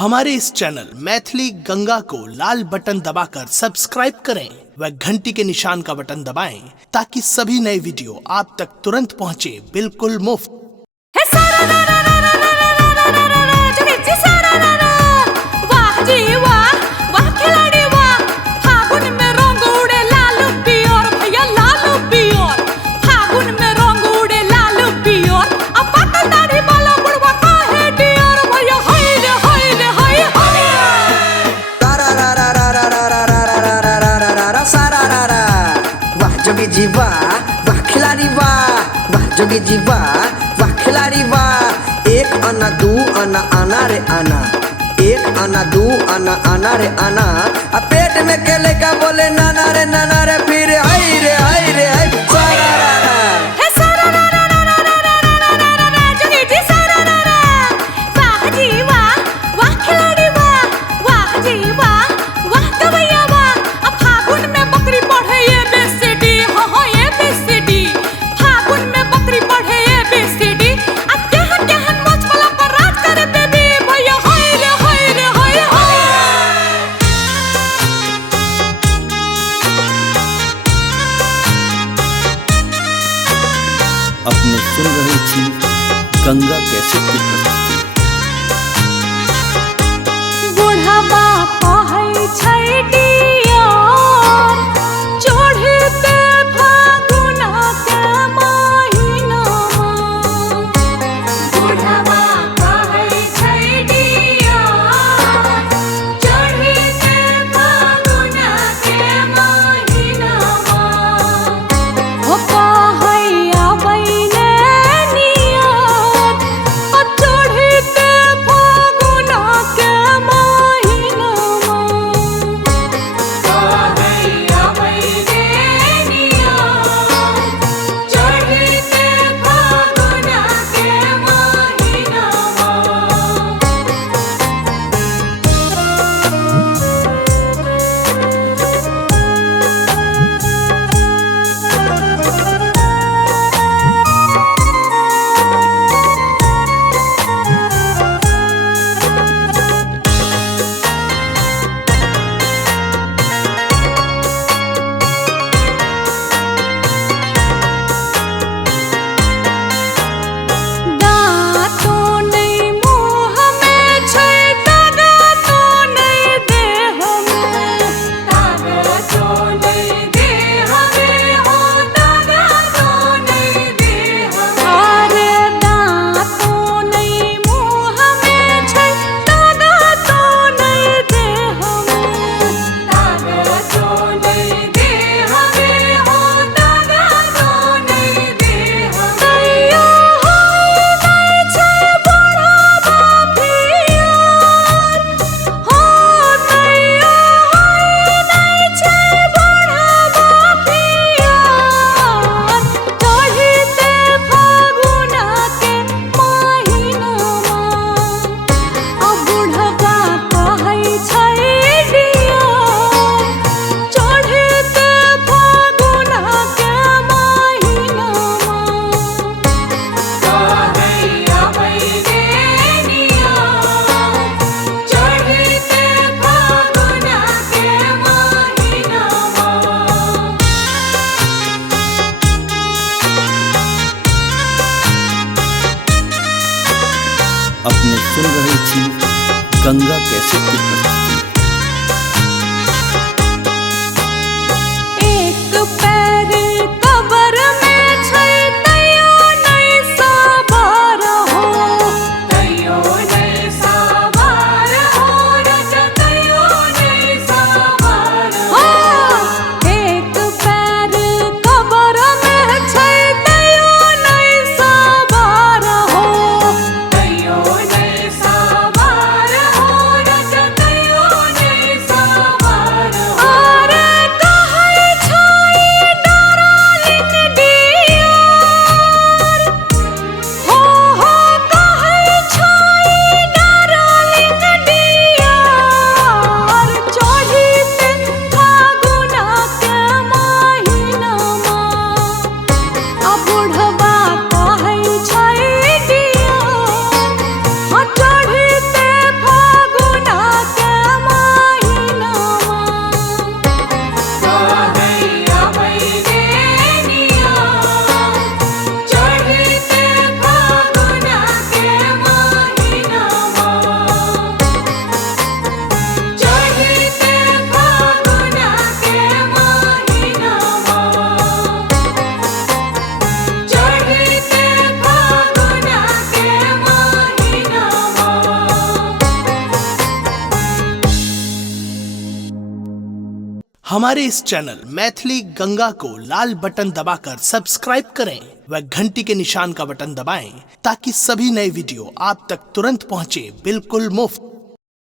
हमारे इस चैनल मैथिली गंगा को लाल बटन दबाकर सब्सक्राइब करें व घंटी के निशान का बटन दबाएं ताकि सभी नए वीडियो आप तक तुरंत पहुंचे बिल्कुल मुफ्त। जोगी जी वाह खिलाड़ी वाह जोगी जी वाह खिलाड़ी वाह। एक आना दू आना आना रे आना, एक आना दू आना आना रे आना। अब पेट में केले का बोले नाना रे फिर हाय रे हाय रे हाय सारा रा रा। अपने सुन रहे थी गंगा कैसे की प्रस्तुति। बुढ़ावा कहै छै डियर चढ़ते फागुन के महिनामा। बुढ़ावा कहै छै डियर चढ़ते फागुन के महिनामा। हो अपने सुन रहे थी गंगा कैसे की प्रस्तुति। एक पैर कबर में छै तैयो नहीं सवार हो, तैयो नहीं सवार हो रज तैयो नहीं सवार हो। एक पैर कबर में छै तैयो नहीं सवार हो, तैयो नहीं सवार हो रज तैयो हमारे इस चैनल मैथिली गंगा को लाल बटन दबाकर सब्सक्राइब करें व घंटी के निशान का बटन दबाएं ताकि सभी नए वीडियो आप तक तुरंत पहुंचे बिल्कुल मुफ्त।